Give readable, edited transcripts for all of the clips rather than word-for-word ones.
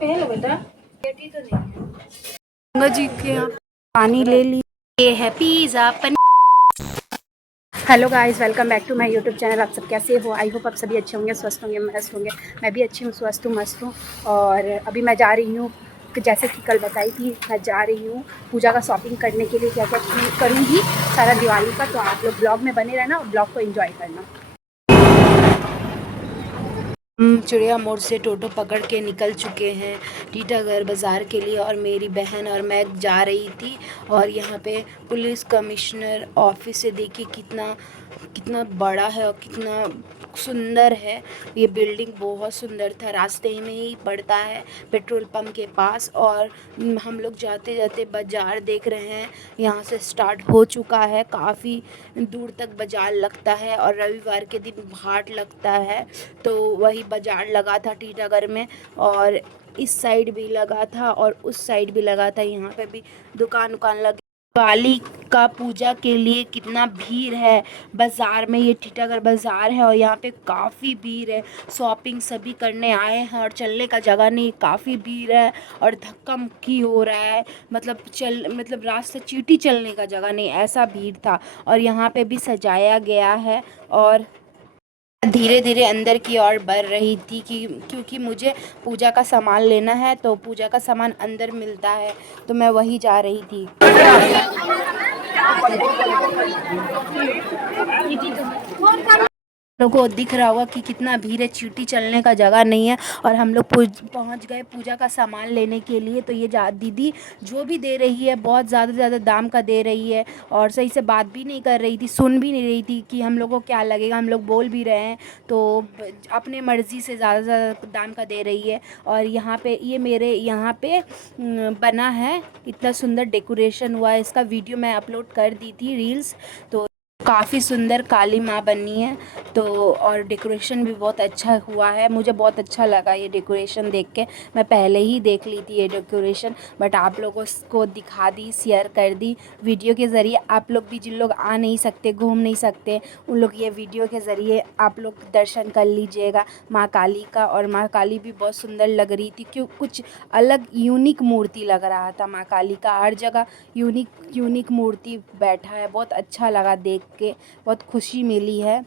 बेटा बेटी तो नहीं है। गंगा जी के यहाँ पानी ले ली। ये है pizza hello guys, welcome back to my YouTube channel. आप सब कैसे हो? आई होप आप सभी अच्छे होंगे, स्वस्थ होंगे, मस्त होंगे। मैं भी अच्छी हूँ, स्वस्थ हूँ, मस्त हूँ। और अभी मैं जा रही हूँ, जैसे कि कल बताई थी, मैं जा रही हूँ पूजा का शॉपिंग करने के लिए। क्या क्या करूँगी सारा दिवाली का, तो आप लोग ब्लॉग में बने रहना और ब्लॉग को एंजॉय करना। चिड़िया मोड़ से टोटो पकड़ के निकल चुके हैं टीटागढ़ बाज़ार के लिए, और मेरी बहन और मैं जा रही थी। और यहाँ पे पुलिस कमिश्नर ऑफिस है, देखिए कितना कितना बड़ा है और कितना सुंदर है। ये बिल्डिंग बहुत सुंदर था, रास्ते में ही पड़ता है पेट्रोल पंप के पास। और हम लोग जाते जाते बाज़ार देख रहे हैं, यहाँ से स्टार्ट हो चुका है, काफ़ी दूर तक बाज़ार लगता है। और रविवार के दिन हाट लगता है, तो वही बाज़ार लगा था टीटागढ़ में। और इस साइड भी लगा था और उस साइड भी लगा था, यहाँ पे भी दुकान लगी। दिवाली का पूजा के लिए कितना भीड़ है बाज़ार में। ये टीटागढ़ बाज़ार है और यहाँ पे काफ़ी भीड़ है, शॉपिंग सभी करने आए हैं और चलने का जगह नहीं, काफ़ी भीड़ है और धक्का मुक्की हो रहा है। मतलब रास्ते चींटी चलने का जगह नहीं, ऐसा भीड़ था। और यहाँ पे भी सजाया गया है। और धीरे धीरे अंदर की ओर बढ़ रही थी क्योंकि मुझे पूजा का सामान लेना है, तो पूजा का सामान अंदर मिलता है, तो मैं वही जा रही थी। लोगों को दिख रहा होगा कि कितना भीड़ है, चींटी चलने का जगह नहीं है। और हम लोग पहुंच गए पूजा का सामान लेने के लिए। तो ये दीदी जो भी दे रही है, बहुत ज़्यादा दाम का दे रही है और सही से बात भी नहीं कर रही थी, सुन भी नहीं रही थी कि हम लोग को क्या लगेगा। हम लोग बोल भी रहे हैं तो अपने मर्ज़ी से ज़्यादा दाम का दे रही है। और यहाँ पे ये मेरे यहाँ पे बना है, इतना सुंदर डेकोरेशन हुआ है। इसका वीडियो मैं अपलोड कर दी थी, रील्स। तो काफ़ी सुंदर काली माँ बनी है, तो और डेकोरेशन भी बहुत अच्छा हुआ है। मुझे बहुत अच्छा लगा ये डेकोरेशन देख के। मैं पहले ही देख ली थी ये डेकोरेशन, बट आप लोगों को दिखा दी, शेयर कर दी वीडियो के ज़रिए। आप लोग भी जिन लोग आ नहीं सकते, घूम नहीं सकते, उन लोग ये वीडियो के ज़रिए आप लोग दर्शन कर लीजिएगा माँ काली का। और माँ काली भी बहुत सुंदर लग रही थी, क्यों कुछ अलग यूनिक मूर्ति लग रहा था माँ काली का। हर जगह यूनिक मूर्ति बैठा है, बहुत अच्छा लगा देख के, बहुत खुशी मिली है।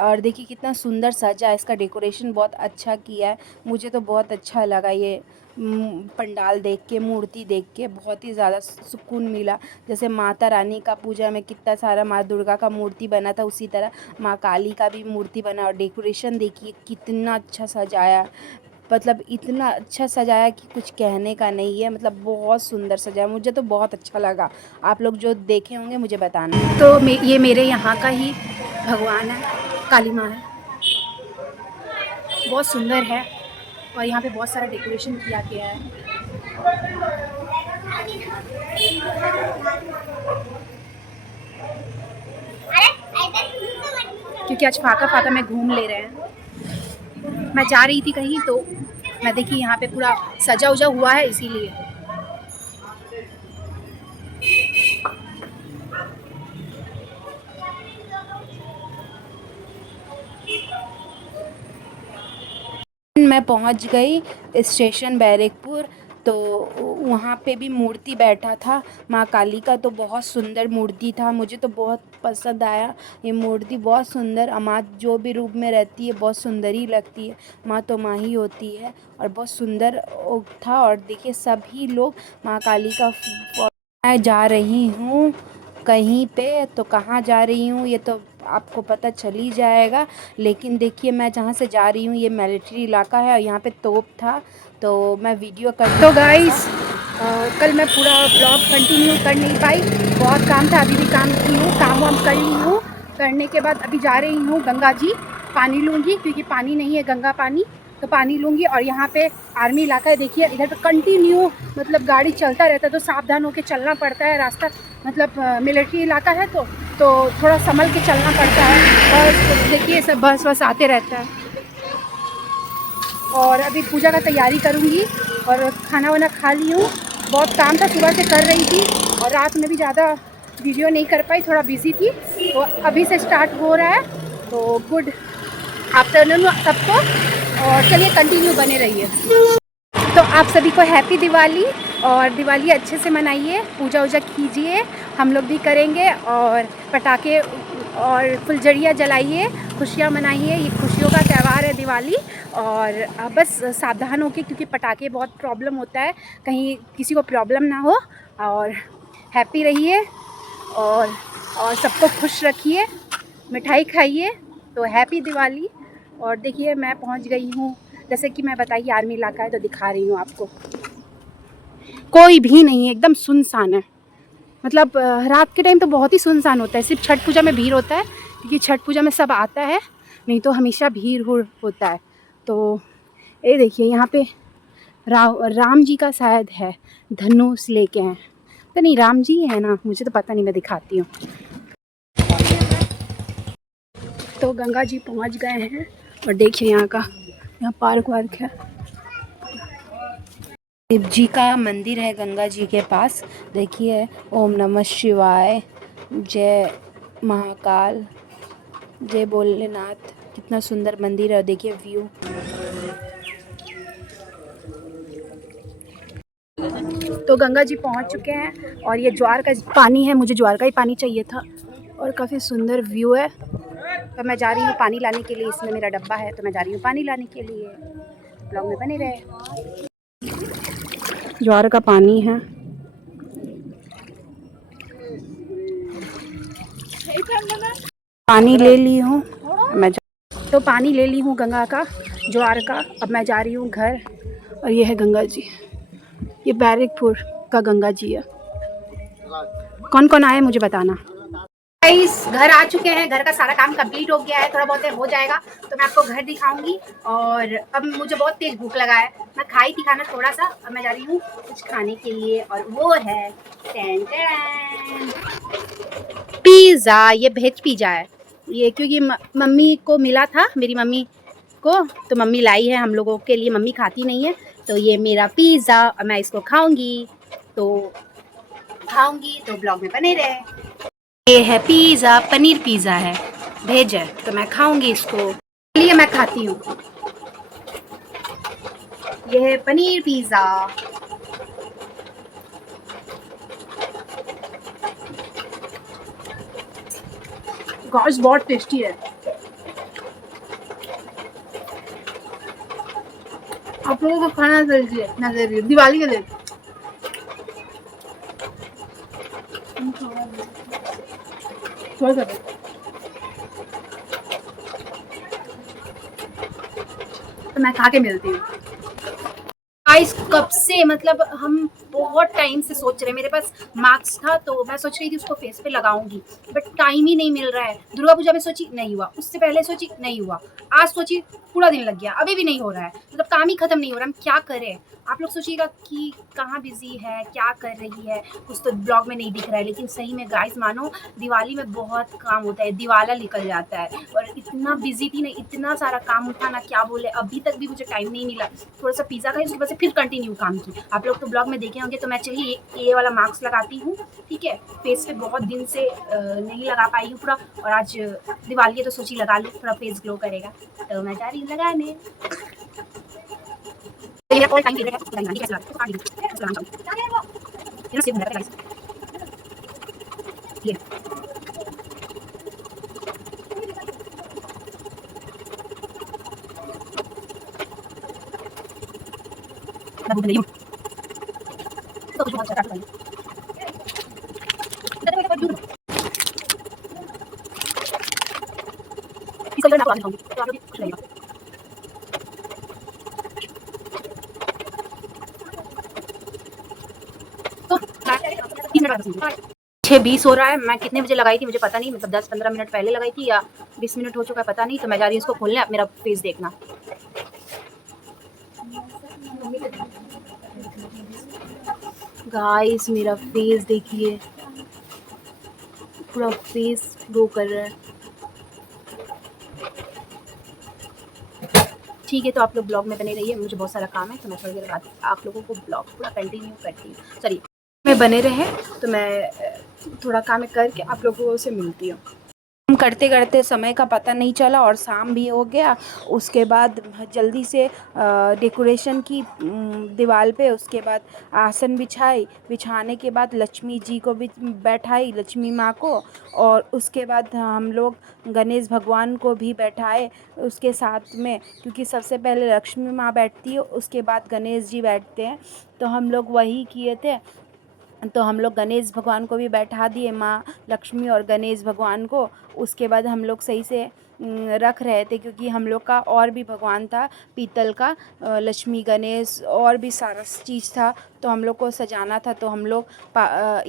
और देखिए कितना सुंदर सजा है, इसका डेकोरेशन बहुत अच्छा किया है। मुझे तो बहुत अच्छा लगा ये पंडाल देख के, मूर्ति देख के बहुत ही ज़्यादा सुकून मिला। जैसे माता रानी का पूजा में कितना सारा माँ दुर्गा का मूर्ति बना था, उसी तरह माँ काली का भी मूर्ति बना। और डेकोरेशन देखिए कितना अच्छा सजाया, मतलब इतना अच्छा सजाया कि कुछ कहने का नहीं है। मतलब बहुत सुंदर सजाया, मुझे तो बहुत अच्छा लगा। आप लोग जो देखे होंगे मुझे बताना। तो ये मेरे यहाँ का ही भगवान है, काली माँ है, बहुत सुंदर है। और यहाँ पे बहुत सारा डेकोरेशन किया गया है। क्योंकि आज फाका में घूम ले रहे हैं। मैं जा रही थी कहीं, तो मैं देखी यहाँ पे पूरा सजा उजा हुआ है, इसीलिए। मैं पहुंच गई स्टेशन बैरकपुर, तो वहाँ पे भी मूर्ति बैठा था माँ काली का, तो बहुत सुंदर मूर्ति था। मुझे तो बहुत पसंद आया ये मूर्ति, बहुत सुंदर। माँ जो भी रूप में रहती है बहुत सुंदर ही लगती है, माँ तो माँ ही होती है। और बहुत सुंदर था। और देखिए सभी लोग माँ काली का। मैं जा रही हूँ कहीं पे, तो कहाँ जा रही हूँ ये तो आपको पता चल ही जाएगा। लेकिन देखिए मैं जहाँ से जा रही हूँ ये मिलिट्री इलाका है, और यहाँ पे तोप था, तो मैं वीडियो कर। तो गाइस कल मैं पूरा ब्लॉग कंटिन्यू कर नहीं पाई, बहुत काम था। अभी भी काम की हूँ, काम वाम कर ली हूँ। करने के बाद अभी जा रही हूँ गंगा जी, पानी लूँगी, क्योंकि पानी नहीं है गंगा पानी, तो पानी लूँगी। और यहाँ पे आर्मी इलाका है, देखिए इधर पे कंटिन्यू मतलब गाड़ी चलता रहता है, तो सावधान होकर चलना पड़ता है। रास्ता मतलब मिलिट्री इलाका है, तो थोड़ा संभल के चलना पड़ता है। और देखिए सब बस आते रहता है। और अभी पूजा का तैयारी करूँगी, और खाना वाना खा ली हूँ। बहुत काम था, सुबह से कर रही थी, और रात में भी ज़्यादा वीडियो नहीं कर पाई, थोड़ा बिजी थी। तो अभी से स्टार्ट हो रहा है, तो गुड आफ्टरनून सबको। और चलिए कंटिन्यू बने रहिए। तो आप सभी को हैप्पी दिवाली, और दिवाली अच्छे से मनाइए, पूजा वूजा कीजिए, हम लोग भी करेंगे, और पटाखे और फुलझड़ियाँ जलाइए, खुशियाँ मनाइए। ये खुशियों का त्यौहार है दिवाली। और बस सावधान होके, क्योंकि पटाखे बहुत प्रॉब्लम होता है, कहीं किसी को प्रॉब्लम ना हो। और हैप्पी रहिए और सबको खुश रखिए, मिठाई खाइए। तो हैप्पी दिवाली। और देखिए मैं पहुंच गई हूँ, जैसे कि मैं बताइए आर्मी इलाका है तो दिखा रही हूँ आपको। कोई भी नहीं है, एकदम सुनसान है। मतलब रात के टाइम तो बहुत ही सुनसान होता है, सिर्फ छठ पूजा में भीड़ होता है, क्योंकि छठ पूजा में सब आता है, नहीं तो हमेशा भीड़ होता है। तो ये देखिए यहाँ पे राम जी का शायद है, धनुष लेके हैं, तो नहीं राम जी है ना, मुझे तो पता नहीं, मैं दिखाती हूँ। तो गंगा जी पहुँच गए हैं, और देखिए यहाँ पार्क वार्क है, शिव जी का मंदिर है गंगा जी के पास। देखिए ओम नमः शिवाय, जय महाकाल, जय भोलेनाथ। कितना सुंदर मंदिर है, देखिए व्यू। तो गंगा जी पहुंच चुके हैं, और ये ज्वार का पानी है, मुझे ज्वार का ही पानी चाहिए था, और काफ़ी सुंदर व्यू है। तो मैं जा रही हूँ पानी लाने के लिए, इसमें मेरा डब्बा है, तो मैं जा रही हूँ पानी लाने के लिए। ब्लॉग में बने रहे। ज्वार का पानी है। पानी ले ली हूँ मैं, तो पानी ले ली हूँ गंगा का, ज्वार का। अब मैं जा रही हूँ घर, और ये है गंगा जी, ये बैरकपुर का गंगा जी है। कौन कौन आए मुझे बताना। गाइस घर आ चुके हैं, घर का सारा काम कंप्लीट हो गया है, थोड़ा बहुत हो जाएगा तो मैं आपको घर दिखाऊंगी। और अब मुझे बहुत तेज भूख लगा है, मैं खाई थी खाना थोड़ा सा, अब मैं जा रही हूँ कुछ खाने के लिए, और वो है पिज़्ज़ा। ये वेज पिज़्ज़ा है ये, क्योंकि मम्मी को मिला था, मेरी मम्मी को, तो मम्मी लाई है हम लोगों के लिए, मम्मी खाती नहीं है, तो ये मेरा पिज़्ज़ा, और मैं इसको खाऊंगी तो ब्लॉग में बने रहे। ये है पिज़्ज़ा, पनीर पिज़्ज़ा है, वेज है, तो मैं खाऊंगी इसको, चलिए मैं खाती हूँ। ये है पनीर पिज़्ज़ा। गॉश बहुत टेस्टी है, आप लोगों को खाना चाहिए, मैं दे रही हूँ दिवाली के दिन। तो मैं खा के मिलती हूँ। गाइस कब से, मतलब हम बहुत टाइम से सोच रहे हैं, मेरे पास मास्क था तो मैं सोच रही थी उसको फेस पे लगाऊंगी, बट टाइम ही नहीं मिल रहा है। दुर्गा पूजा में सोची नहीं हुआ, उससे पहले सोची नहीं हुआ, आज सोची पूरा दिन लग गया, अभी भी नहीं हो रहा है, मतलब काम ही खत्म नहीं हो रहा, हम क्या करें। आप लोग सोचिएगा कि कहाँ बिजी है, क्या कर रही है, कुछ तो ब्लॉग में नहीं दिख रहा है, लेकिन सही में गाइस मानो दिवाली में बहुत काम होता है, दिवाला निकल जाता है, और इतना बिजी थी ना, इतना सारा काम था ना, क्या बोले, अभी तक भी मुझे टाइम नहीं मिला। थोड़ा सा पिज़्ज़ा खाई, उसके बाद से फिर कंटिन्यू काम की, आप लोग तो ब्लॉग में देखे होंगे। तो मैं चलिए ये वाला मास्क लगाती हूँ, ठीक है, फेस पे बहुत दिन से नहीं लगा पाई हूँ पूरा, और आज दिवाली है तो सोची लगा लूँ, थोड़ा फेस ग्लो करेगा, तो मैं जा रही हूँ लगाने। तो 6:20 हो रहा है, मैं कितने बजे लगाई थी मुझे पता नहीं, मतलब 10-15 मिनट पहले लगाई थी या 20 मिनट हो चुका है पता नहीं। तो मैं जा रही हूँ इसको खोलने, अब मेरा फेस देखना। गाइस मेरा फेस देखिए, पूरा फेस ग्लो कर रहा है। ठीक है, तो आप लोग ब्लॉग में बने रहिए, मुझे बहुत सारा काम है, तो मैं थोड़ी देर बाद आप लोगों को ब्लॉग पूरा कंटिन्यू करती हूँ। सॉरी, मैं बने रहे, तो मैं थोड़ा काम करके आप लोगों से मिलती हूँ। काम करते करते समय का पता नहीं चला और शाम भी हो गया। उसके बाद जल्दी से डेकोरेशन की दीवार पे। उसके बाद आसन बिछाई, बिछाने के बाद लक्ष्मी जी को भी बैठाई, लक्ष्मी माँ को। और उसके बाद हम लोग गणेश भगवान को भी बैठाए उसके साथ में, क्योंकि सबसे पहले लक्ष्मी माँ बैठती है, उसके बाद गणेश जी बैठते हैं। तो हम लोग वही किए थे। तो हम लोग गणेश भगवान को भी बैठा दिए, माँ लक्ष्मी और गणेश भगवान को। उसके बाद हम लोग सही से रख रहे थे, क्योंकि हम लोग का और भी भगवान था पीतल का, लक्ष्मी गणेश और भी सारा चीज़ था। तो हम लोग को सजाना था। तो हम लोग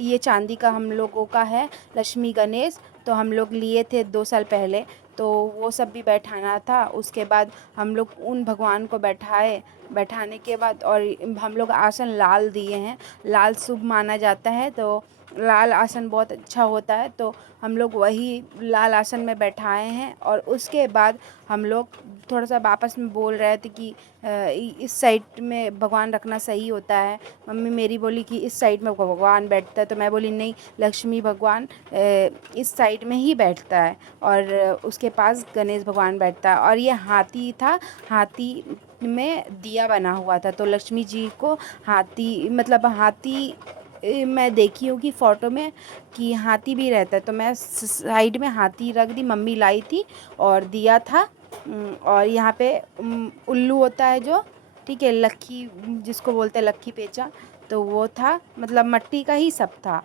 ये चांदी का हम लोगों का है लक्ष्मी गणेश, तो हम लोग लिए थे 2 साल पहले। तो वो सब भी बैठाना था। उसके बाद हम लोग उन भगवान को बैठाए, बैठाने के बाद और हम लोग आसन लाल दिए हैं। लाल शुभ माना जाता है, तो लाल आसन बहुत अच्छा होता है। तो हम लोग वही लाल आसन में बैठाए हैं। और उसके बाद हम लोग थोड़ा सा आपस में बोल रहे थे कि इस साइड में भगवान रखना सही होता है। मम्मी मेरी बोली कि इस साइड में भगवान बैठता है, तो मैं बोली नहीं, लक्ष्मी भगवान इस साइड में ही बैठता है और उसके पास गणेश भगवान बैठता है। और ये हाथी था, हाथी में दिया बना हुआ था। तो लक्ष्मी जी को हाथी, मतलब हाथी मैं देखी हूँ कि फ़ोटो में कि हाथी भी रहता है। तो मैं साइड में हाथी रख दी, मम्मी लाई थी और दिया था। और यहाँ पे उल्लू होता है जो, ठीक है, लक्की जिसको बोलते हैं, लक्की पेचा, तो वो था, मतलब मिट्टी का ही सब था।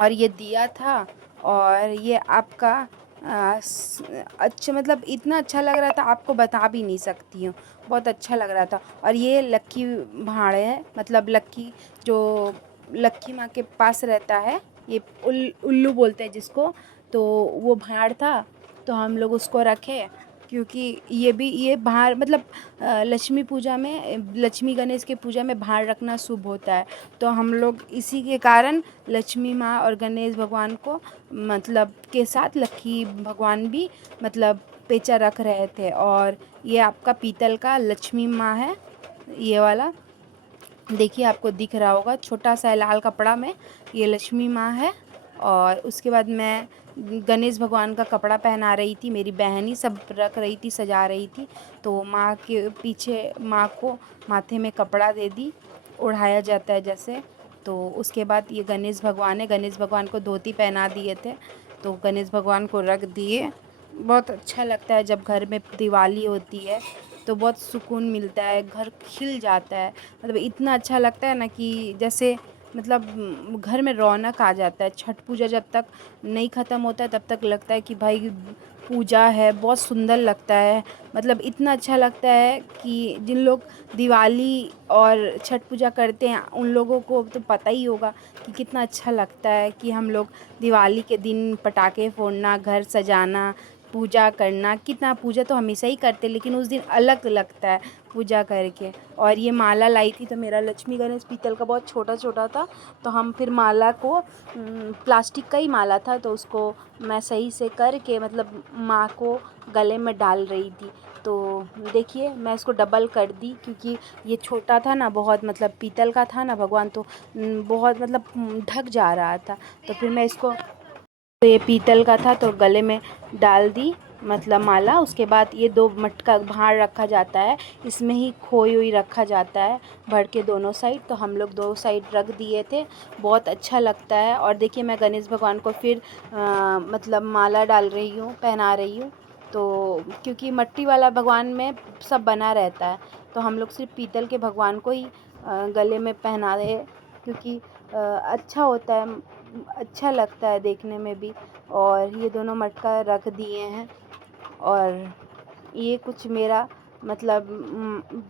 और ये दिया था। और ये आपका अच्छा, मतलब इतना अच्छा लग रहा था, आपको बता भी नहीं सकती हूँ, बहुत अच्छा लग रहा था। और ये लक्की भाड़े है, मतलब लक्की जो लक्की माँ के पास रहता है, ये उल्लू बोलते हैं जिसको। तो वो भाड़ था, तो हम लोग उसको रखे, क्योंकि ये भाड़ मतलब लक्ष्मी पूजा में, लक्ष्मी गणेश के पूजा में भाड़ रखना शुभ होता है। तो हम लोग इसी के कारण लक्ष्मी माँ और गणेश भगवान को मतलब के साथ लक्की भगवान भी मतलब पेचा रख रहे थे। और ये आपका पीतल का लक्ष्मी माँ है, ये वाला देखिए, आपको दिख रहा होगा, छोटा सा लाल कपड़ा में ये लक्ष्मी माँ है। और उसके बाद मैं गणेश भगवान का कपड़ा पहना रही थी, मेरी बहन ही सब रख रही थी, सजा रही थी। तो माँ के पीछे माँ को माथे में कपड़ा दे दी, ओढ़ाया जाता है जैसे। तो उसके बाद ये गणेश भगवान है, गणेश भगवान को धोती पहना दिए थे, तो गणेश भगवान को रख दिए। बहुत अच्छा लगता है जब घर में दिवाली होती है, तो बहुत सुकून मिलता है, घर खिल जाता है। मतलब इतना अच्छा लगता है ना कि जैसे मतलब घर में रौनक आ जाता है। छठ पूजा जब तक नहीं ख़त्म होता है तब तक लगता है कि भाई पूजा है, बहुत सुंदर लगता है। मतलब इतना अच्छा लगता है कि जिन लोग दिवाली और छठ पूजा करते हैं उन लोगों को तो पता ही होगा कि कितना अच्छा लगता है कि हम लोग दिवाली के दिन पटाखे फोड़ना, घर सजाना, पूजा करना। कितना पूजा तो हमेशा ही करते, लेकिन उस दिन अलग लगता है पूजा करके। और ये माला लाई थी, तो मेरा लक्ष्मी गणेश पीतल का बहुत छोटा छोटा था, तो हम फिर माला को प्लास्टिक का ही माला था, तो उसको मैं सही से करके मतलब माँ को गले में डाल रही थी। तो देखिए, मैं इसको डबल कर दी, क्योंकि ये छोटा था ना बहुत, मतलब पीतल का था ना भगवान, तो बहुत मतलब ढक जा रहा था। तो फिर मैं इसको, तो ये पीतल का था तो गले में डाल दी मतलब माला। उसके बाद ये 2 मटका भार रखा जाता है, इसमें ही खोई हुई रखा जाता है भर के दोनों साइड। तो हम लोग 2 साइड रख दिए थे, बहुत अच्छा लगता है। और देखिए, मैं गणेश भगवान को फिर मतलब माला डाल रही हूँ, पहना रही हूँ। तो क्योंकि मिट्टी वाला भगवान में सब बना रहता है, तो हम लोग सिर्फ पीतल के भगवान को ही गले में पहना रहे, क्योंकि अच्छा होता है, अच्छा लगता है देखने में भी। और ये दोनों मटका रख दिए हैं। और ये कुछ मेरा मतलब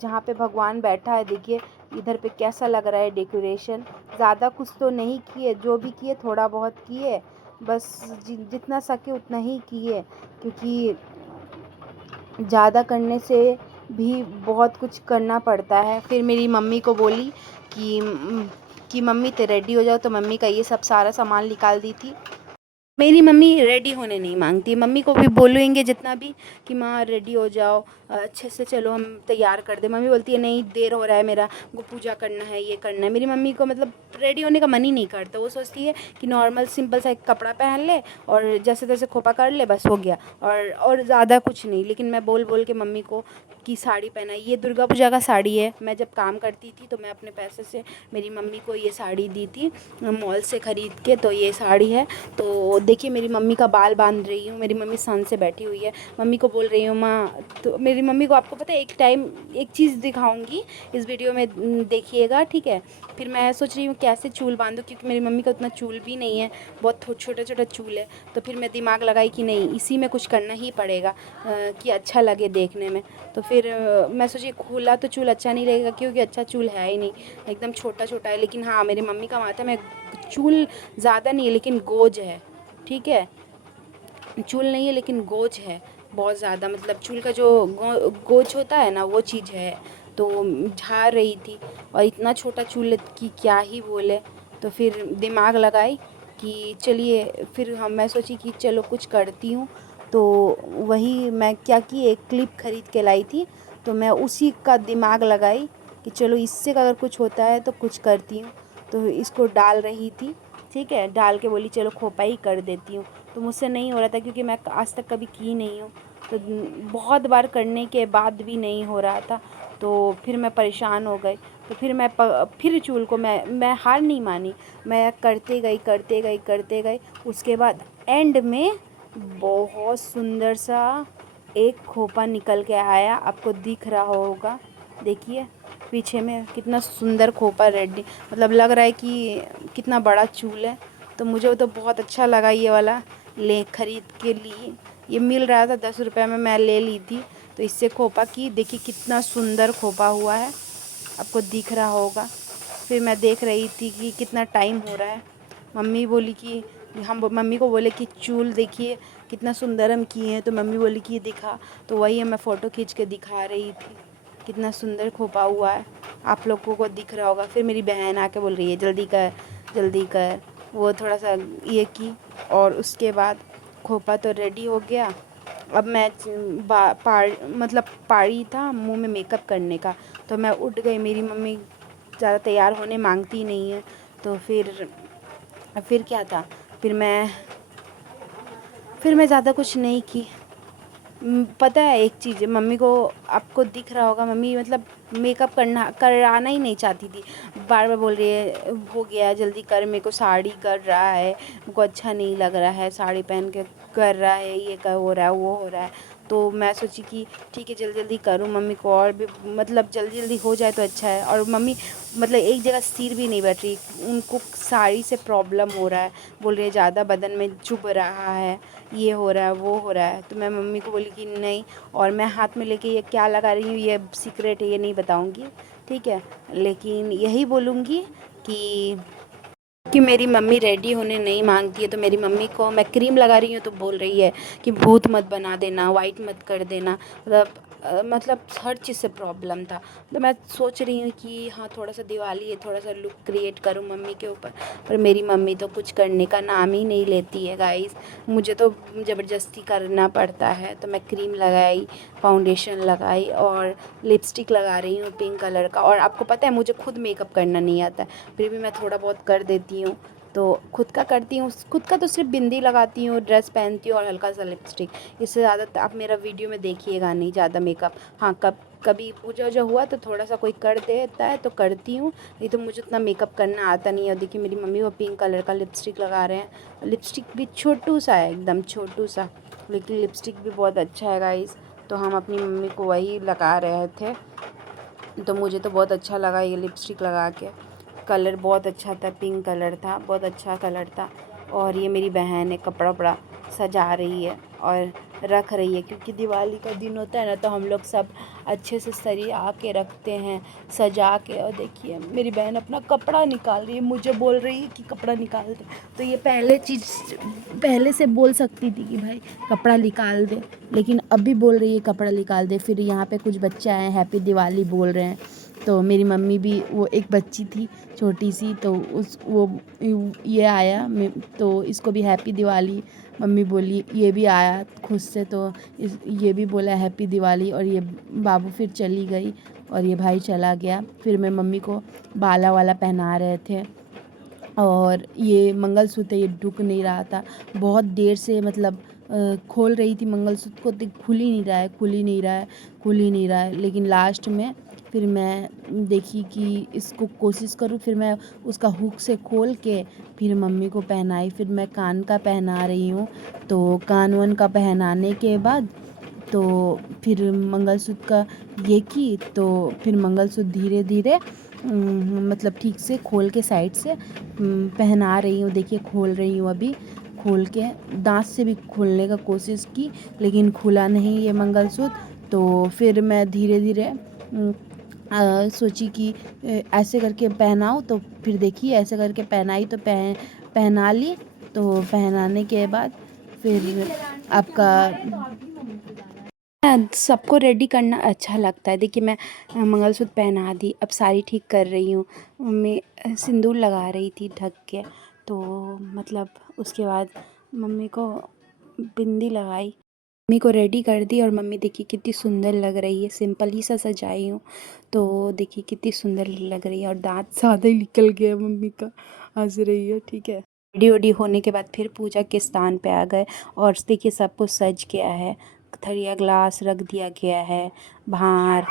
जहाँ पे भगवान बैठा है, देखिए इधर पे कैसा लग रहा है डेकोरेशन। ज़्यादा कुछ तो नहीं किए, जो भी किए थोड़ा बहुत किए, बस जितना सके उतना ही किए, क्योंकि ज़्यादा करने से भी बहुत कुछ करना पड़ता है। फिर मेरी मम्मी को बोली कि कि मम्मी तो रेडी हो जाओ, तो मम्मी का ये सब सारा सामान निकाल दी थी। मेरी मम्मी रेडी होने नहीं मांगती। मम्मी को भी बोलेंगे जितना भी कि माँ रेडी हो जाओ, अच्छे से चलो हम तैयार कर दें, मम्मी बोलती है नहीं देर हो रहा है, मेरा को पूजा करना है, ये करना है। मेरी मम्मी को मतलब रेडी होने का मन ही नहीं करता। वो सोचती है कि नॉर्मल सिंपल सा एक कपड़ा पहन ले और जैसे तैसे खोपा कर ले, बस हो गया, और ज़्यादा कुछ नहीं। लेकिन मैं बोल बोल के मम्मी को कि साड़ी पहनाई। ये दुर्गा पूजा का साड़ी है। मैं जब काम करती थी तो मैं अपने पैसे से मेरी मम्मी को ये साड़ी दी थी मॉल से ख़रीद के। तो ये साड़ी है। तो देखिए मेरी मम्मी का बाल बांध रही हूँ। मेरी मम्मी सन से बैठी हुई है। मम्मी को बोल रही हूँ माँ, तो मेरी मम्मी को आपको पता है एक टाइम एक चीज़ दिखाऊंगी इस वीडियो में, देखिएगा, ठीक है। फिर मैं सोच रही हूँ कैसे चूल बांधूँ, क्योंकि मेरी मम्मी का उतना चूल भी नहीं है, बहुत छोटा छोटा चूल है। तो फिर मैं दिमाग लगाई कि नहीं इसी में कुछ करना ही पड़ेगा कि अच्छा लगे देखने में। तो फिर मैं सोची खुला तो चूल अच्छा नहीं लगेगा, क्योंकि अच्छा चूल है ही नहीं, एकदम छोटा छोटा है। लेकिन हाँ मेरी मम्मी का माथा में चूल ज़्यादा नहीं है लेकिन गोज है, ठीक है। चूल नहीं है लेकिन गोज है बहुत ज़्यादा, मतलब चूल का जो गोज होता है ना वो चीज़ है। तो झाड़ रही थी और इतना छोटा चूल कि क्या ही बोले। तो फिर दिमाग लगाई कि चलिए, फिर मैं सोची कि चलो कुछ करती हूँ। तो वही मैं क्या कि एक क्लिप ख़रीद के लाई थी। तो मैं उसी का दिमाग लगाई कि चलो इससे अगर कुछ होता है तो कुछ करती हूँ। तो इसको डाल रही थी, ठीक है, डाल के बोली चलो खोपा ही कर देती हूँ। तो मुझसे नहीं हो रहा था क्योंकि मैं आज तक कभी की नहीं हूँ। तो बहुत बार करने के बाद भी नहीं हो रहा था। तो फिर मैं परेशान हो गई। तो फिर फिर चूल को मैं हार नहीं मानी। मैं करते गई करते गई करते गई। उसके बाद एंड में बहुत सुंदर सा एक खोपा निकल के आया। आपको दिख रहा होगा, देखिए पीछे में कितना सुंदर खोपा रेडी, मतलब लग रहा है कि कितना बड़ा चूल है। तो मुझे तो बहुत अच्छा लगा ये वाला ले ख़रीद के लिए। ये मिल रहा था 10 रुपये में, मैं ले ली थी। तो इससे खोपा की देखिए कितना सुंदर खोपा हुआ है, आपको दिख रहा होगा। फिर मैं देख रही थी कि कितना टाइम हो रहा है। मम्मी बोली कि हम मम्मी को बोले कि चूल देखिए कितना सुंदर हम किए हैं। तो मम्मी बोली कि ये दिखा। तो वही मैं फ़ोटो खींच के दिखा रही थी कितना सुंदर खोपा हुआ है, आप लोगों को दिख रहा होगा। फिर मेरी बहन आके बोल रही है जल्दी कर जल्दी कर। वो थोड़ा सा ये की और उसके बाद खोपा तो रेडी हो गया। अब मैं मतलब पारी था मुंह में मेकअप करने का। तो मैं उठ गई। मेरी मम्मी ज़्यादा तैयार होने मांगती नहीं है। तो फिर क्या था, फिर मैं ज़्यादा कुछ नहीं की। पता है एक चीज़, मम्मी को आपको दिख रहा होगा, मम्मी मतलब मेकअप कराना ही नहीं चाहती थी। बार बार बोल रही है हो गया जल्दी कर, मेरे को साड़ी कर रहा है, मेरे को अच्छा नहीं लग रहा है साड़ी पहन के कर रहा है, ये कर हो रहा है वो हो रहा है। तो मैं सोची कि ठीक है जल्दी जल्दी करूँ, मम्मी को और भी मतलब जल्दी जल्दी हो जाए तो अच्छा है। और मम्मी मतलब एक जगह स्थिर भी नहीं बैठ रही, उनको साड़ी से प्रॉब्लम हो रहा है, बोल रही है ज़्यादा बदन में चुभ रहा है, ये हो रहा है वो हो रहा है। तो मैं मम्मी को बोली कि नहीं, और मैं हाथ में लेके ये क्या लगा रही हूँ ये सीक्रेट है, ये नहीं बताऊँगी, ठीक है। लेकिन यही बोलूँगी कि मेरी मम्मी रेडी होने नहीं मांगती है। तो मेरी मम्मी को मैं क्रीम लगा रही हूँ तो बोल रही है कि भूत मत बना देना, वाइट मत कर देना, मतलब हर चीज़ से प्रॉब्लम था। तो मैं सोच रही हूँ कि हाँ थोड़ा सा दिवाली है, थोड़ा सा लुक क्रिएट करूँ मम्मी के ऊपर। पर मेरी मम्मी तो कुछ करने का नाम ही नहीं लेती है गाइस। मुझे तो ज़बरदस्ती करना पड़ता है। तो मैं क्रीम लगाई, फाउंडेशन लगाई और लिपस्टिक लगा रही हूँ पिंक कलर का। और आपको पता है मुझे खुद मेकअप करना नहीं आता है, फिर भी मैं थोड़ा बहुत कर देती हूँ। तो खुद का करती हूँ, खुद का तो सिर्फ बिंदी लगाती हूँ, ड्रेस पहनती हूँ और हल्का सा लिपस्टिक। इससे ज़्यादा आप मेरा वीडियो में देखिएगा नहीं ज़्यादा मेकअप। हाँ कभी पूजा वूजा हुआ तो थोड़ा सा कोई कर देता है तो करती हूँ, नहीं तो मुझे उतना मेकअप करना आता नहीं है। देखिए मेरी मम्मी वो पिंक कलर का लिपस्टिक लगा रहे हैं। लिपस्टिक भी छोटू सा है, एकदम छोटू सा, लेकिन लिपस्टिक भी बहुत अच्छा है गाइस। तो हम अपनी मम्मी को वही लगा रहे थे। तो मुझे तो बहुत अच्छा लगा ये लिपस्टिक लगा के। कलर बहुत अच्छा था, पिंक कलर था, बहुत अच्छा कलर था। और ये मेरी बहन है कपड़ा वपड़ा सजा रही है और रख रही है, क्योंकि दिवाली का दिन होता है ना, तो हम लोग सब अच्छे से सरिया के रखते हैं सजा के। और देखिए मेरी बहन अपना कपड़ा निकाल रही है, मुझे बोल रही है कि कपड़ा निकाल दे। तो ये पहले से बोल सकती थी कि भाई कपड़ा निकाल दे, लेकिन अभी बोल रही है कपड़ा निकाल दे। फिर यहाँ पे कुछ बच्चे आए हैं हैप्पी दिवाली बोल रहे हैं। तो मेरी मम्मी भी, वो एक बच्ची थी छोटी सी, तो उस वो ये आया तो इसको भी हैप्पी दिवाली। मम्मी बोली ये भी आया खुद से, तो ये भी बोला हैप्पी दिवाली, और ये बाबू फिर चली गई और ये भाई चला गया। फिर मैं मम्मी को बाला वाला पहना रहे थे, और ये मंगलसूत्र ये रुक नहीं रहा था बहुत देर से, मतलब खोल रही थी मंगलसूत्र को, तो खुल ही नहीं रहा है, खुल ही नहीं रहा है, खुल ही नहीं रहा है। लेकिन लास्ट में फिर मैं देखी कि इसको कोशिश करूँ, फिर मैं उसका हुक से खोल के फिर मम्मी को पहनाई। फिर मैं कान का पहना रही हूँ, तो कान वन का पहनाने के बाद तो फिर मंगलसूत्र का ये की, तो फिर मंगलसूत्र धीरे धीरे मतलब ठीक से खोल के साइड से पहना रही हूँ। देखिए खोल रही हूँ अभी, खोल के दांत से भी खोलने का कोशिश की, लेकिन खुला नहीं ये मंगलसूत्र। तो फिर मैं धीरे धीरे सोची कि ऐसे करके पहनाऊँ, तो फिर देखिए ऐसे करके पहनाई, तो पहना ली। तो पहनाने के बाद फिर आपका सबको रेडी करना अच्छा लगता है। देखिए मैं मंगलसूत्र पहना दी, अब साड़ी ठीक कर रही हूँ, मैं सिंदूर लगा रही थी ढक के। तो मतलब उसके बाद मम्मी को बिंदी लगाई, मम्मी को रेडी कर दी, और मम्मी देखिए कितनी सुंदर लग रही है। सिंपल ही सा सजाई हूँ, तो देखिए कितनी सुंदर लग रही है। और दांत साधा ही निकल गया मम्मी का, हंस रही है। ठीक है, रेडी वेडी होने के बाद फिर पूजा के स्थान पे आ गए, और देखिए सब कुछ सज गया है। थरिया ग्लास रख दिया गया है, भार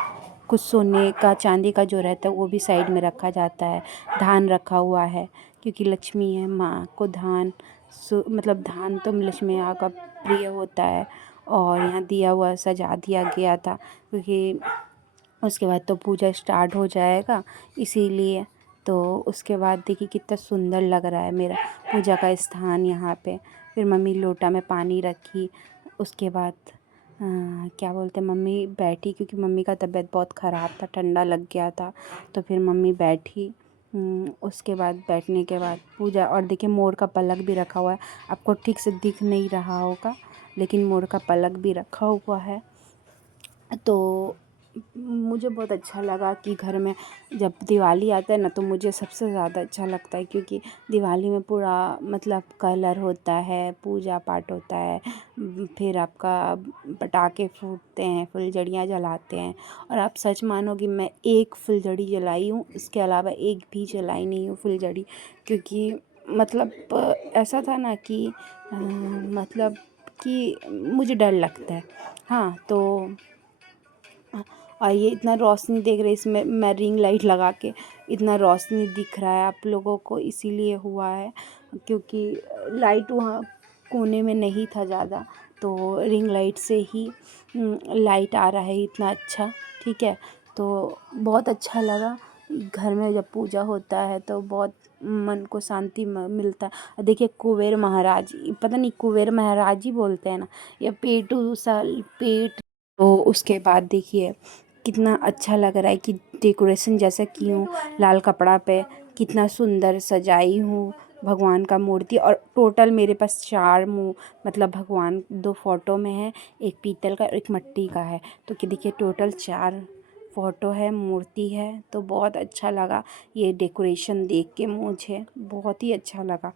कुछ सोने का चांदी का जो रहता है वो भी साइड में रखा जाता है। धान रखा हुआ है, क्योंकि लक्ष्मी है, माँ को धान मतलब धान तो लक्ष्मी माँ का प्रिय होता है। और यहाँ दिया हुआ सजा दिया गया था, क्योंकि उसके बाद तो पूजा स्टार्ट हो जाएगा, इसीलिए। तो उसके बाद देखिए कितना सुंदर लग रहा है मेरा पूजा का स्थान यहाँ पे। फिर मम्मी लोटा में पानी रखी, उसके बाद क्या बोलते हैं, मम्मी बैठी, क्योंकि मम्मी का तबीयत बहुत ख़राब था, ठंडा लग गया था। तो फिर मम्मी बैठी। उसके बाद बैठने के बाद पूजा, और देखिए मोर का पलक भी रखा हुआ है, आपको ठीक से दिख नहीं रहा होगा, लेकिन मोर का पलक भी रखा हुआ है। तो मुझे बहुत अच्छा लगा कि घर में जब दिवाली आता है ना, तो मुझे सबसे ज़्यादा अच्छा लगता है, क्योंकि दिवाली में पूरा मतलब कलर होता है, पूजा पाठ होता है, फिर आपका पटाखे फूटते हैं, फुलझड़ियाँ जलाते हैं। और आप सच मानोगे, मैं एक फुलझड़ी जलाई हूँ, इसके अलावा एक भी जलाई नहीं हूँ फुलझड़ी, क्योंकि मतलब ऐसा था ना कि मतलब कि मुझे डर लगता है। हाँ, तो और ये इतना रोशनी देख रहे हैं, इसमें मैं रिंग लाइट लगा के, इतना रोशनी दिख रहा है आप लोगों को, इसीलिए हुआ है क्योंकि लाइट वहाँ कोने में नहीं था ज़्यादा, तो रिंग लाइट से ही लाइट आ रहा है इतना अच्छा। ठीक है, तो बहुत अच्छा लगा। घर में जब पूजा होता है तो बहुत मन को शांति मिलता है। देखिए कुबेर महाराज, पता नहीं कुबेर महाराज ही बोलते हैं ना, या पेटू सा पेट। तो उसके बाद देखिए कितना अच्छा लग रहा है कि डेकोरेशन जैसा की हूँ, लाल कपड़ा पे कितना सुंदर सजाई हूँ भगवान का मूर्ति। और टोटल मेरे पास 4 मुँह मतलब भगवान 2 फोटो में है, एक पीतल का और एक मिट्टी का है। तो कि देखिए टोटल 4 फोटो है, मूर्ति है। तो बहुत अच्छा लगा ये डेकोरेशन देख के, मुझे बहुत ही अच्छा लगा।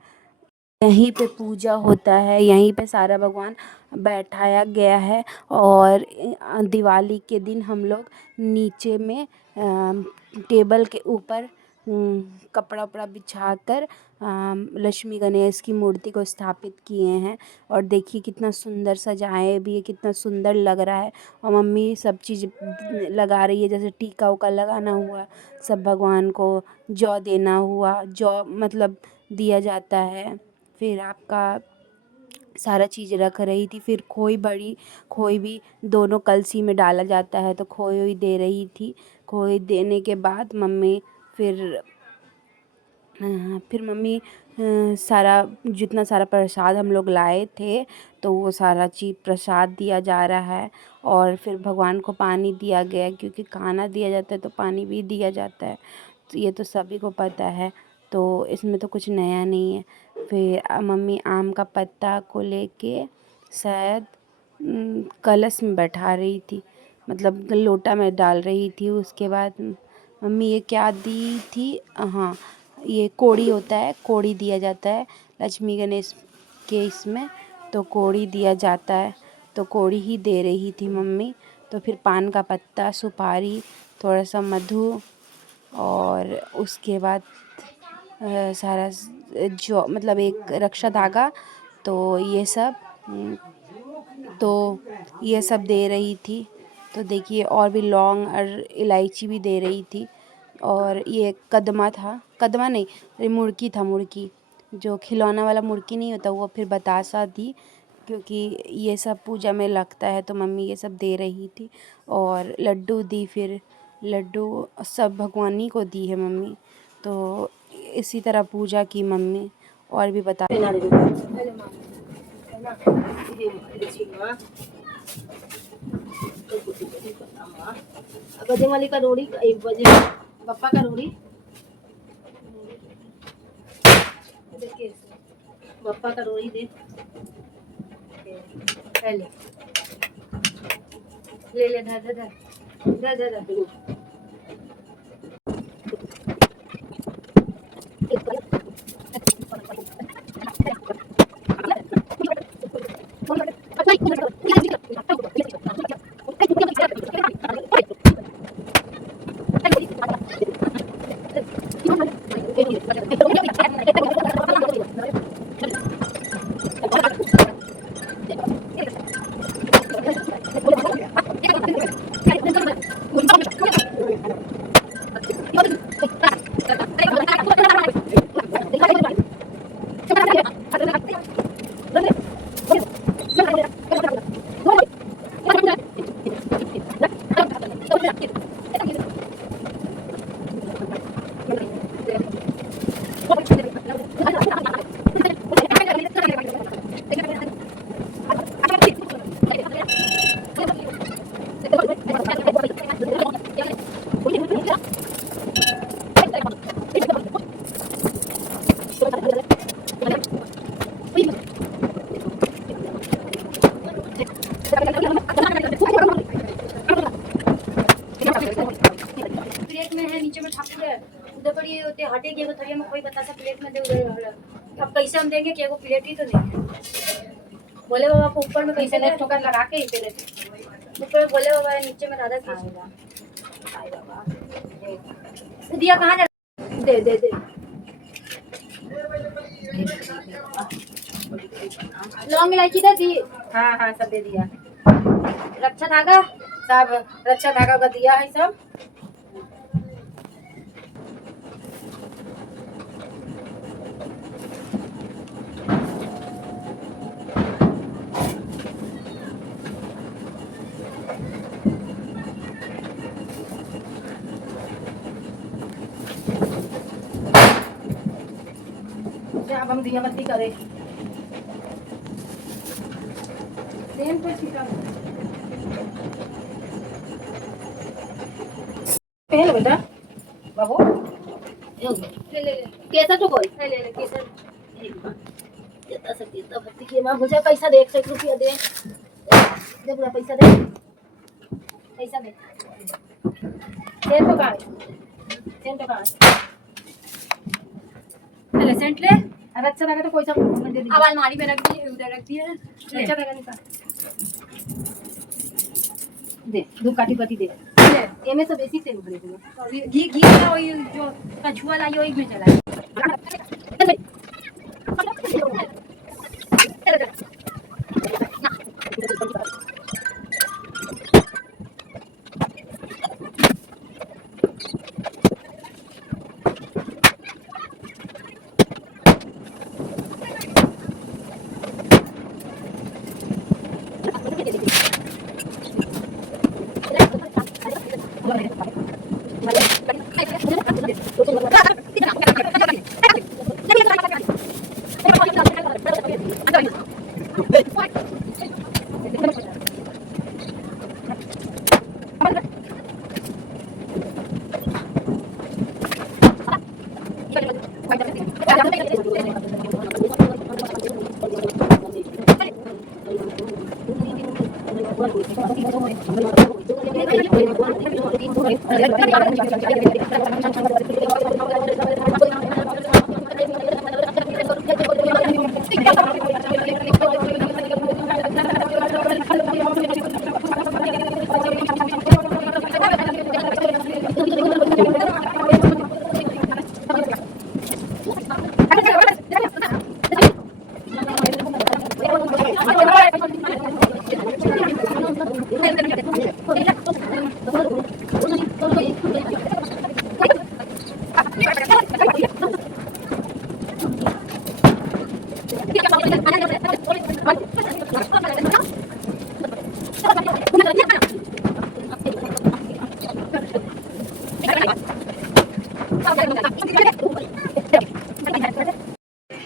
यहीं पे पूजा होता है, यहीं पे सारा भगवान बैठाया गया है। और दिवाली के दिन हम लोग नीचे में टेबल के ऊपर कपड़ा वपड़ा बिछा कर लक्ष्मी गणेश की मूर्ति को स्थापित किए हैं। और देखिए कितना सुंदर सजाए भी है, कितना सुंदर लग रहा है। और मम्मी सब चीज़ लगा रही है, जैसे टीका उका लगाना हुआ, सब भगवान को जौ देना हुआ, जौ मतलब दिया जाता है। फिर आपका सारा चीज़ रख रही थी। फिर खोई भी दोनों कलसी में डाला जाता है, तो खोई दे रही थी। खोई देने के बाद मम्मी फिर फिर मम्मी सारा जितना सारा प्रसाद हम लोग लाए थे, तो वो सारा चीज़ प्रसाद दिया जा रहा है। और फिर भगवान को पानी दिया गया, क्योंकि खाना दिया जाता है तो पानी भी दिया जाता है, तो ये तो सभी को पता है, तो इसमें तो कुछ नया नहीं है। फिर मम्मी आम का पत्ता को लेके शायद कलश में बैठा रही थी, मतलब लोटा में डाल रही थी। उसके बाद मम्मी ये क्या दी थी? हाँ, ये कोड़ी होता है, कोड़ी दिया जाता है लक्ष्मी गणेश के इसमें, तो कोड़ी दिया जाता है, तो कोड़ी ही दे रही थी मम्मी। तो फिर पान का पत्ता, सुपारी, थोड़ा सा मधु, और उसके बाद सारा जो मतलब एक रक्षा धागा, तो ये सब दे रही थी। तो देखिए और भी लौंग और इलायची भी दे रही थी। और ये कदमा था, कदमा नहीं, ये मुड़की था, मुड़की जो खिलौना वाला मुड़की नहीं होता, वो फिर बतासा दी, क्योंकि ये सब पूजा में लगता है, तो मम्मी ये सब दे रही थी। और लड्डू दी, फिर लड्डू सब भगवानी को दी है मम्मी। तो इसी तरह पूजा की मम्मी। और भी बता बजरंग वाली का रोड़ी, एक बजे बप्पा का रोड़ी, देखिए बप्पा का रोड़ी दे पहले ले धर धर धर धर धर प्लेट में है, नीचे में ठाकुर है, उधर पर ये होते हटेगी एगो थरिया में, कोई बतासा प्लेट में दे उधर। अब कैसे हम देंगे कि एगो प्लेट ही तो नहीं है। बोले बाबा को ऊपर में कैसे ले ठोकर लगा के ही प्लेट ऊपर, बोले बाबा नीचे में राधा कृष्ण आए बाबा दिया कहाँ जा, दे दे दे लौंग इलायची दे दी। हाँ हाँ सब दे दिया। रक्षा धागा, सब रक्षा धागा का दिया है सब। अब हम दिया बत्ती करें, सेम पर छिटा पहले बेटा बाबू ले ले केसर तो कोई ले ले केसर कितना सब कितना भक्ति की मां, मुझे पैसा दे, 100 रुपया दे दे, पूरा पैसा दे, पैसा दे, सेंट तो कहाँ है, सेंट तो कहाँ है, ले सेंट ले। अरे अच्छा लगा तो कोई सा दे दी, अब अलमारी में रख दी, उधर रख दिया, अच्छा लगा निकाल दे, दो काटी पति दे ये में तो बेसिक तेल भरे दूंगा, घी घी का वही जो कछुआ लाई वही में चला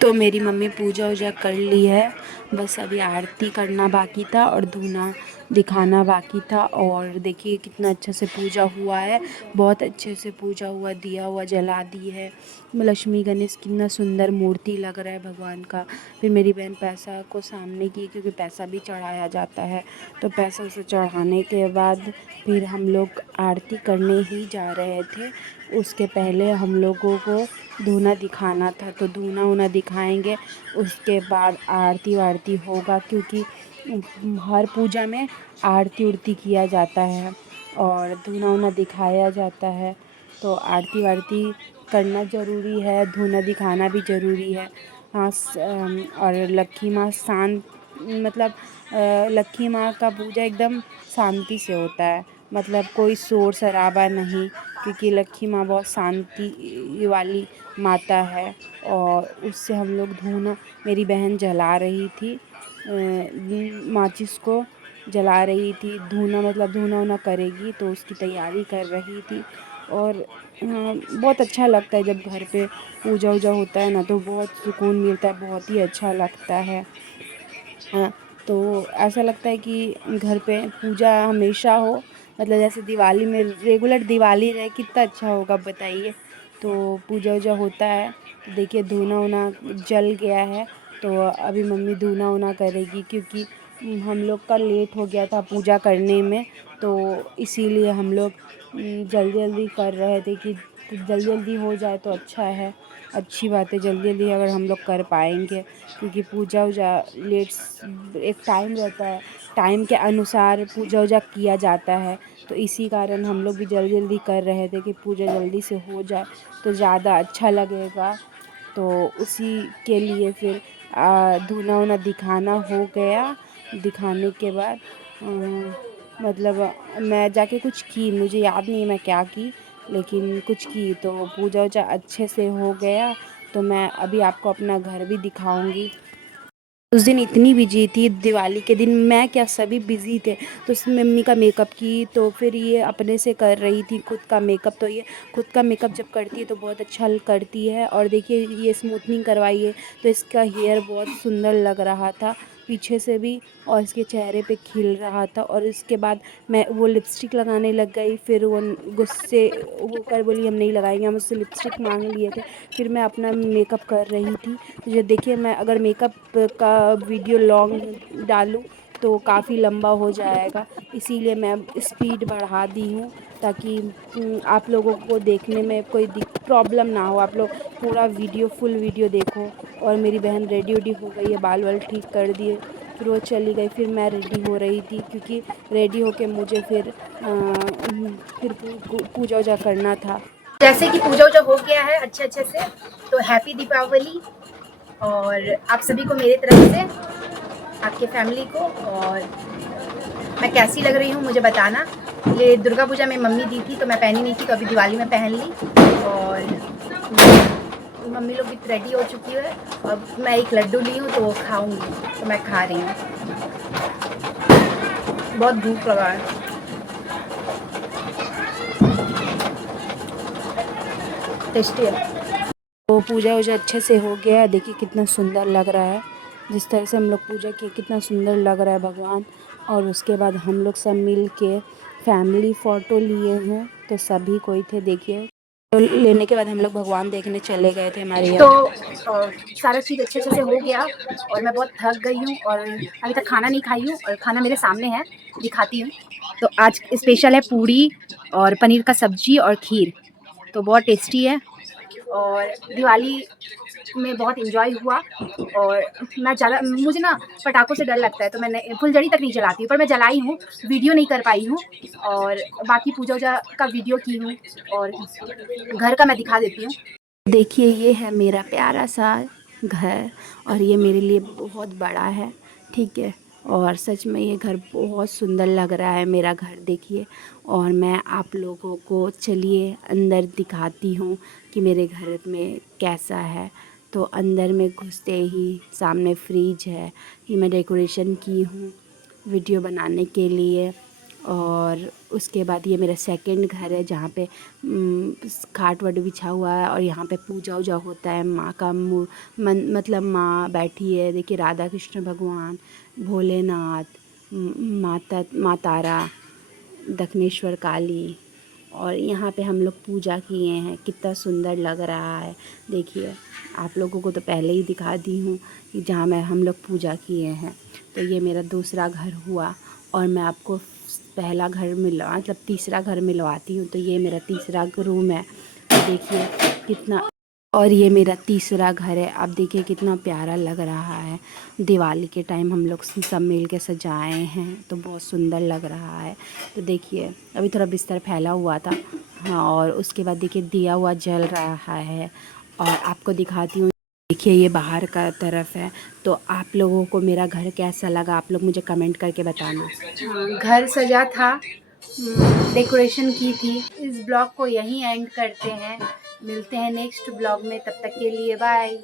तो मेरी मम्मी पूजा वूजा कर ली है, बस अभी आरती करना बाकी था और धूना दिखाना बाकी था। और देखिए कितना अच्छा से पूजा हुआ है, बहुत अच्छे से पूजा हुआ, दिया हुआ जला दी है। लक्ष्मी गणेश कितना सुंदर मूर्ति लग रहा है भगवान का। फिर मेरी बहन पैसा को सामने की, क्योंकि पैसा भी चढ़ाया जाता है, तो पैसा उसे चढ़ाने के बाद फिर हम लोग आरती करने ही जा रहे थे। उसके पहले हम लोगों को धूना दिखाना था, तो धूना वूना दिखाएंगे, उसके बाद आरती वारती होगा, क्योंकि हर पूजा में आरती उरती किया जाता है और धूना वूना दिखाया जाता है। तो आरती वारती करना ज़रूरी है, धूना दिखाना भी ज़रूरी है। हाँ और लक्ष्मी माँ शांत, मतलब लक्ष्मी माँ का पूजा एकदम शांति से होता है, मतलब कोई शोर शराबा नहीं, क्योंकि लक्ष्मी माँ बहुत शांति वाली माता है। और उससे हम लोग धूना, मेरी बहन जला रही थी, माचिस को जला रही थी, धूना मतलब धूना वूना करेगी तो उसकी तैयारी कर रही थी। और बहुत अच्छा लगता है जब घर पे पूजा वूजा होता है ना, तो बहुत सुकून मिलता है, बहुत ही अच्छा लगता है। तो ऐसा लगता है कि घर पे पूजा हमेशा हो, मतलब जैसे दिवाली में रेगुलर दिवाली रहे, कितना अच्छा होगा बताइए। तो पूजा वूजा होता है, तो देखिए धूना वूना जल गया है, तो अभी मम्मी धूना वूना करेगी, क्योंकि हम लोग का लेट हो गया था पूजा करने में, तो इसीलिए हम लोग जल्दी जल्दी कर रहे थे कि जल्दी जल्दी हो जाए तो अच्छा है, अच्छी बात है। जल्दी जल्दी अगर हम लोग कर पाएंगे, क्योंकि पूजा वूजा लेट, एक टाइम रहता है, टाइम के अनुसार पूजा वूजा किया जाता है, तो इसी कारण हम लोग भी जल्दी जल्दी कर रहे थे कि पूजा जल्दी से हो जाए तो ज़्यादा अच्छा लगेगा। तो उसी के लिए फिर धूना वूना दिखाना हो गया। दिखाने के बाद मतलब मैं जाके कुछ की, मुझे याद नहीं मैं क्या की, लेकिन कुछ की, तो पूजा वूजा अच्छे से हो गया। तो मैं अभी आपको अपना घर भी दिखाऊंगी। उस दिन इतनी बिजी थी, दिवाली के दिन मैं क्या सभी बिजी थे, तो उसमें मम्मी का मेकअप की, तो फिर ये अपने से कर रही थी खुद का मेकअप। तो ये खुद का मेकअप जब करती है तो बहुत अच्छा करती है। और देखिए ये स्मूथनिंग करवाई है, तो इसका हेयर बहुत सुंदर लग रहा था पीछे से भी, और इसके चेहरे पे खिल रहा था। और इसके बाद मैं वो लिपस्टिक लगाने लग गई, फिर वो गुस्से वो कर बोली हम नहीं लगाएंगे, हम उससे लिपस्टिक मांग लिए थे। फिर मैं अपना मेकअप कर रही थी। तो ये देखिए, मैं अगर मेकअप का वीडियो लॉन्ग डालूँ तो काफ़ी लंबा हो जाएगा, इसीलिए मैं स्पीड बढ़ा दी हूँ, ताकि आप लोगों को देखने में कोई प्रॉब्लम ना हो, आप लोग पूरा वीडियो फुल वीडियो देखो। और मेरी बहन रेडी वेडी हो गई है, बाल वाल ठीक कर दिए, फिर वो चली गई, फिर मैं रेडी हो रही थी, क्योंकि रेडी होके मुझे फिर पूजा वूजा करना था। जैसे कि पूजा वूजा हो गया है अच्छे अच्छे से, तो हैप्पी दीपावली और आप सभी को मेरे तरफ से, आपके फैमिली को। और मैं कैसी लग रही हूँ मुझे बताना। ये दुर्गा पूजा में मम्मी दी थी तो मैं पहनी नहीं थी, तो अभी दिवाली में पहन ली। और मम्मी लोग भी रेडी हो चुकी है, और मैं एक लड्डू ली हूँ तो वो खाऊंगी, तो मैं खा रही हूँ। बहुत भूख लगा है। टेस्टी है। तो पूजा वूजा अच्छे से हो गया, देखिए कितना सुंदर लग रहा है, जिस तरह से हम लोग पूजा किए कितना सुंदर लग रहा है भगवान। और उसके बाद हम लोग सब मिल के फैमिली फ़ोटो लिए हैं, तो सभी कोई थे देखिए। तो लेने के बाद हम लोग भगवान देखने चले गए थे हमारे तो यहाँ। सारा चीज़ अच्छे से हो गया और मैं बहुत थक गई हूँ और अभी तक खाना नहीं खाई हूँ और खाना मेरे सामने है, दिखाती हूँ। तो आज स्पेशल है पूड़ी और पनीर का सब्जी और खीर, तो बहुत टेस्टी है और दिवाली में बहुत एंजॉय हुआ। और मैं ज़्यादा, मुझे ना पटाखों से डर लगता है तो मैंने फुलझड़ी तक नहीं जलाती हूँ, पर मैं जलाई हूँ, वीडियो नहीं कर पाई हूँ और बाकी पूजा वूजा का वीडियो की हूँ और घर का मैं दिखा देती हूँ। देखिए ये है मेरा प्यारा सा घर और ये मेरे लिए बहुत बड़ा है, ठीक है। और सच में ये घर बहुत सुंदर लग रहा है मेरा घर, देखिए। और मैं आप लोगों को चलिए अंदर दिखाती हूँ कि मेरे घर में कैसा है। तो अंदर में घुसते ही सामने फ्रिज है, ये मैं डेकोरेशन की हूँ वीडियो बनाने के लिए। और उसके बाद ये मेरा सेकंड घर है जहाँ पे खाट वाट बिछा हुआ है और यहाँ पे पूजा वूजा होता है। माँ का मतलब माँ बैठी है, देखिए राधा कृष्ण भगवान, भोलेनाथ, माँ तारा, दक्षिणेश्वर काली। और यहाँ पे हम लोग पूजा किए हैं, कितना सुंदर लग रहा है। देखिए आप लोगों को तो पहले ही दिखा दी हूँ कि जहाँ मैं हम लोग पूजा किए हैं। तो ये मेरा दूसरा घर हुआ और मैं आपको पहला घर मिलवा मतलब तीसरा घर मिलवाती हूँ। तो ये मेरा तीसरा रूम है, तो देखिए कितना। और ये मेरा तीसरा घर है, आप देखिए कितना प्यारा लग रहा है। दिवाली के टाइम हम लोग सब मिल के सजाए हैं तो बहुत सुंदर लग रहा है। तो देखिए अभी थोड़ा बिस्तर फैला हुआ था, हाँ। और उसके बाद देखिए दिया हुआ जल रहा है और आपको दिखाती हूँ। देखिए ये बाहर का तरफ है। तो आप लोगों को मेरा घर कैसा लगा आप लोग मुझे कमेंट करके बताना। घर सजा था, डेकोरेशन की थी। इस ब्लॉग को यहीं एंड करते हैं, मिलते हैं नेक्स्ट ब्लॉग में, तब तक के लिए बाय।